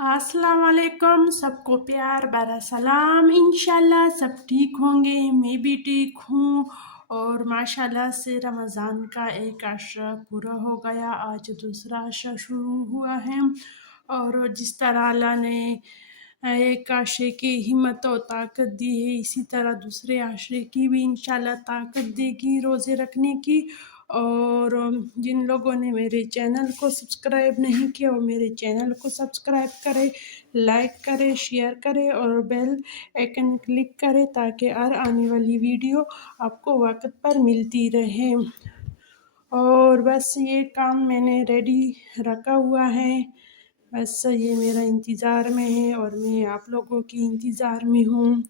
अस्सलाम वालेकुम, सबको प्यार भरा सलाम। इंशाल्लाह सब ठीक होंगे, मैं भी ठीक हूँ। और माशाल्लाह से रमज़ान का एक आशा पूरा हो गया, आज दूसरा आशा शुरू हुआ है। और जिस तरह अल्लाह ने एक आशे की हिम्मत और ताकत दी है, इसी तरह दूसरे आशे की भी इंशाल्लाह ताकत देगी रोज़े रखने की। और जिन लोगों ने मेरे चैनल को सब्सक्राइब नहीं किया वो मेरे चैनल को सब्सक्राइब करें, लाइक करें, शेयर करें और बेल आइकन क्लिक करें ताकि हर आने वाली वीडियो आपको वक्त पर मिलती रहे। और बस ये काम मैंने रेडी रखा हुआ है, बस ये मेरा इंतज़ार में है और मैं आप लोगों की इंतज़ार में हूँ।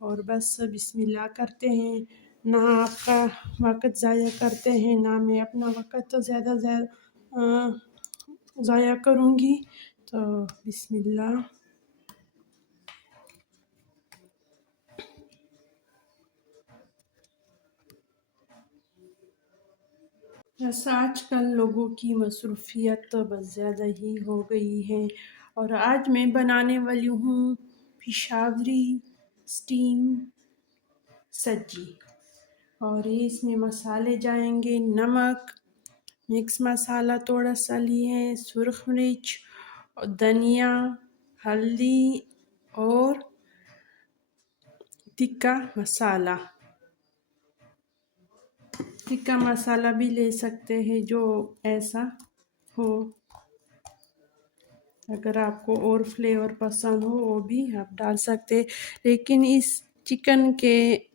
और बस बिस्मिल्लाह करते हैं, ना आपका वक्त ज़ाया करते हैं, ना मैं अपना वक्त तो ज़्यादा ज़ाया करूँगी। तो बिस्मिल्लाह। बस आजकल लोगों की मसरूफ़ियत तो बस ज़्यादा ही हो गई है। और आज मैं बनाने वाली हूँ पेशावरी स्टीम सब्जी। और ये इसमें मसाले जाएंगे, नमक, मिक्स मसाला थोड़ा सा लिए हैं, सुरख मिर्च और धनिया, हल्दी और टिक्का मसाला। टिक्का मसाला भी ले सकते हैं जो ऐसा हो, अगर आपको और फ्लेवर पसंद हो वो भी आप डाल सकते हैं। लेकिन इस चिकन के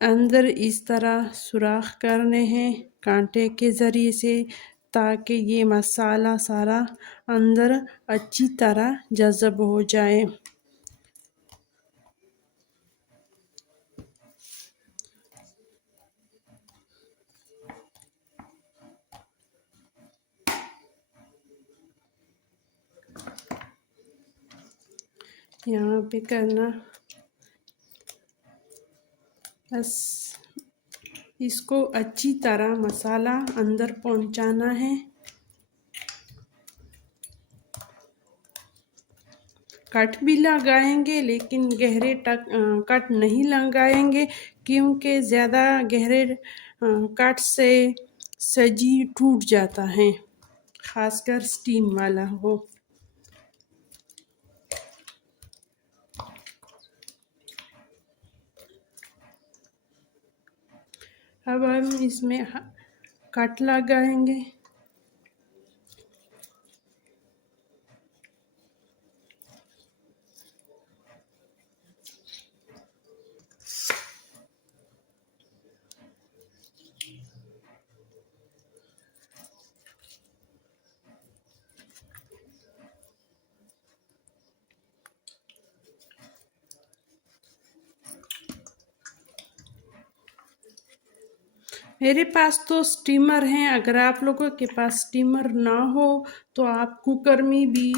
अंदर इस तरह सुराख करने हैं कांटे के ज़रिए से, ताकि ये मसाला सारा अंदर अच्छी तरह जज़ब हो जाए। यहाँ पे करना, बस इसको अच्छी तरह मसाला अंदर पहुंचाना है। कट भी लगाएंगे लेकिन गहरे कट नहीं लगाएंगे, क्योंकि ज़्यादा गहरे कट से सब्जी टूट जाता है, खासकर स्टीम वाला हो। अब हम इसमें कट लगाएंगे। मेरे पास तो स्टीमर हैं, अगर आप लोगों के पास स्टीमर ना हो तो आप कुकर में भी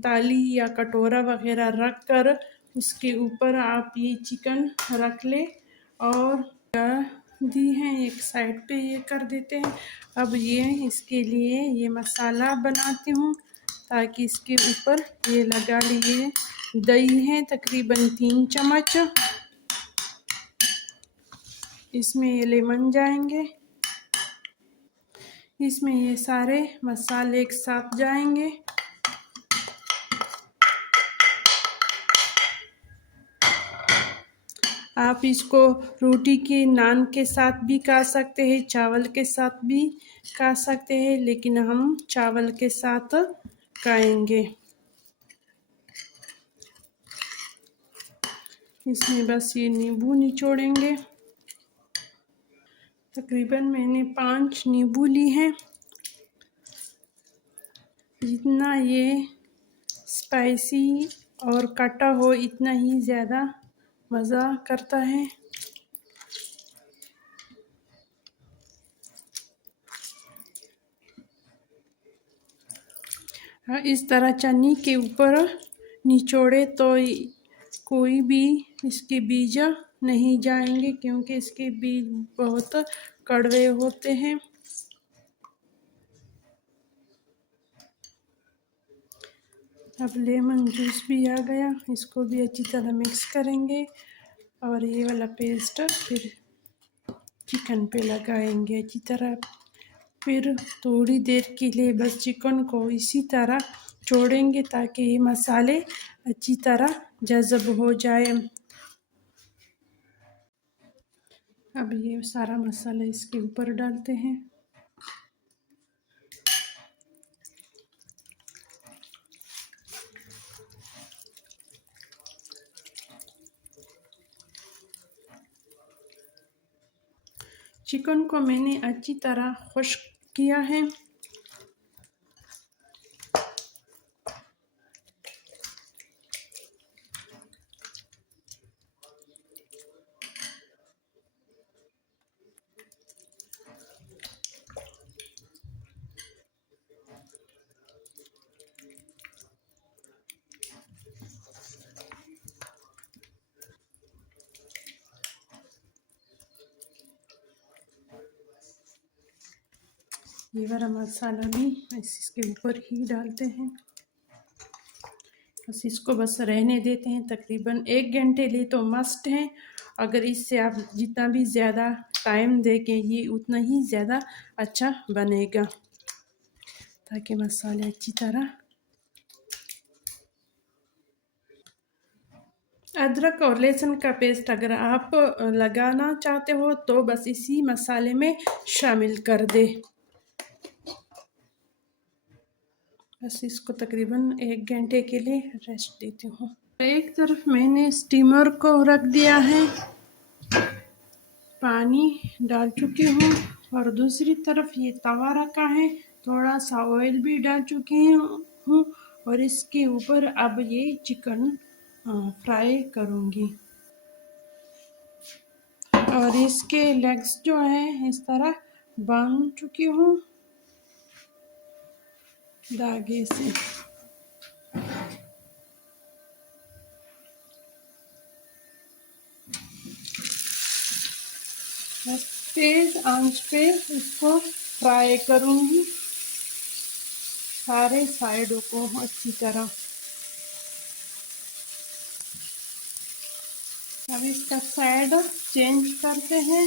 ताली या कटोरा वगैरह रख कर उसके ऊपर आप ये चिकन रख ले। और दी हैं एक साइड पे ये कर देते हैं। अब ये इसके लिए ये मसाला बनाती हूँ, ताकि इसके ऊपर ये लगा लिए। दही है तकरीबन 3 चम्मच, इसमें ये लेमन जाएंगे, इसमें ये सारे मसाले एक साथ जाएंगे। आप इसको रोटी के नान के साथ भी खा सकते हैं, चावल के साथ भी खा सकते हैं, लेकिन हम चावल के साथ खाएंगे। इसमें बस ये नींबू निचोड़ेंगे, तकरीबन मैंने 5 नींबू ली हैं। जितना ये स्पाइसी और कटा हो इतना ही ज़्यादा मज़ा करता है। इस तरह चन्नी के ऊपर निचोड़े तो कोई भी इसके बीज नहीं जाएंगे, क्योंकि इसके बीज बहुत कड़वे होते हैं। अब लेमन जूस भी आ गया, इसको भी अच्छी तरह मिक्स करेंगे और ये वाला पेस्ट फिर चिकन पे लगाएंगे अच्छी तरह। फिर थोड़ी देर के लिए बस चिकन को इसी तरह छोड़ेंगे ताकि ये मसाले अच्छी तरह जज़ब हो जाए। अब ये सारा मसाला इसके ऊपर डालते हैं। चिकन को मैंने अच्छी तरह खुश्क किया है। ये वाला मसाला भी इसके ऊपर ही डालते हैं। बस इसको बस रहने देते हैं तकरीबन 1 घंटे लिए तो मस्ट है। अगर इससे आप जितना भी ज़्यादा टाइम देंगे ये उतना ही ज़्यादा अच्छा बनेगा, ताकि मसाले अच्छी तरह। अदरक और लहसुन का पेस्ट अगर आप लगाना चाहते हो तो बस इसी मसाले में शामिल कर दे। बस इसको तकरीबन 1 घंटे के लिए रेस्ट देती हूँ। एक तरफ मैंने स्टीमर को रख दिया है, पानी डाल चुकी हूँ और दूसरी तरफ ये तवा रखा है, थोड़ा सा ऑयल भी डाल चुकी हूँ और इसके ऊपर अब ये चिकन फ्राई करूँगी। और इसके लेग्स जो है इस तरह बांध चुकी हूँ धागे से। बस तेज आंच पे इसको फ्राई करूँगी सारे साइडों को अच्छी तरह। अब इसका साइड चेंज करते हैं।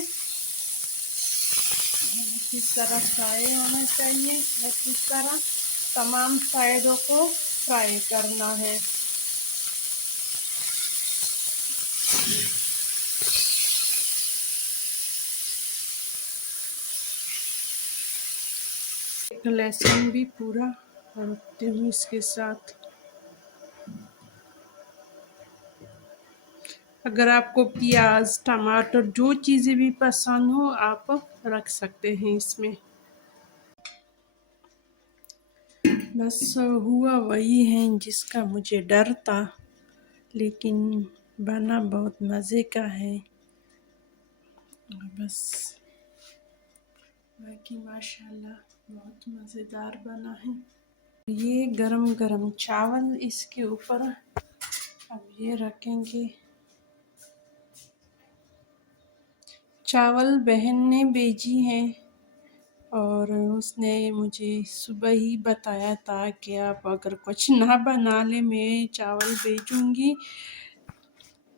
इस तरह फ्राई होना चाहिए, बस इस तरह तमाम साइडों को फ्राई करना है। एक लहसुन भी पूरा रखती हूँ इसके साथ। अगर आपको प्याज टमाटर जो चीज़ें भी पसंद हो आप रख सकते हैं इसमें। बस हुआ वही है जिसका मुझे डर था, लेकिन बना बहुत मज़े का है। बस बाकी माशाल्लाह बहुत मज़ेदार बना है। ये गरम गरम चावल इसके ऊपर अब ये रखेंगे। चावल बहन ने भेजी है और उसने मुझे सुबह ही बताया था कि आप अगर कुछ ना बना ले मैं चावल भेजूँगी।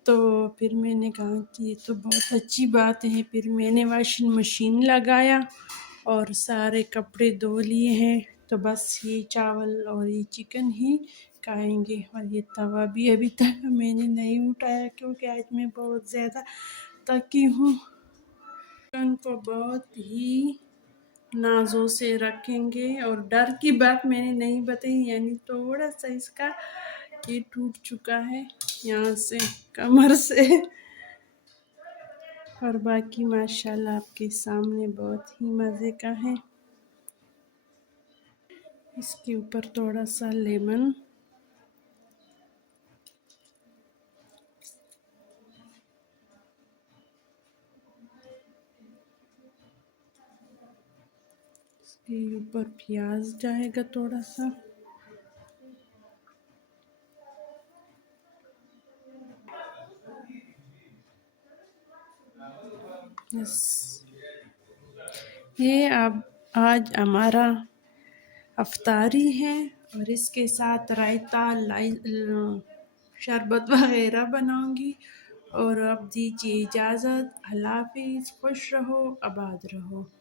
तो फिर मैंने कहा कि ये तो बहुत अच्छी बात है। फिर मैंने वॉशिंग मशीन लगाया और सारे कपड़े धो लिए हैं, तो बस ये चावल और ये चिकन ही खाएंगे। और ये तवा भी अभी तक मैंने नहीं उठाया क्योंकि आज मैं बहुत ज़्यादा थकी हूँ। चिकन को बहुत ही नाजों से रखेंगे। और डर की बात मैंने नहीं बताई, यानी थोड़ा सा इसका ये टूट चुका है यहाँ से कमर से। और बाकी माशाल्लाह आपके सामने बहुत ही मज़े का है। इसके ऊपर थोड़ा सा लेमन, इसके ऊपर प्याज जाएगा थोड़ा सा। यस, ये अब आज हमारा अफ्तारी है और इसके साथ रायता शरबत वगैरह बनाऊंगी। और अब दीजिए इजाज़त। अल्लाह हाफिज़। खुश रहो, आबाद रहो।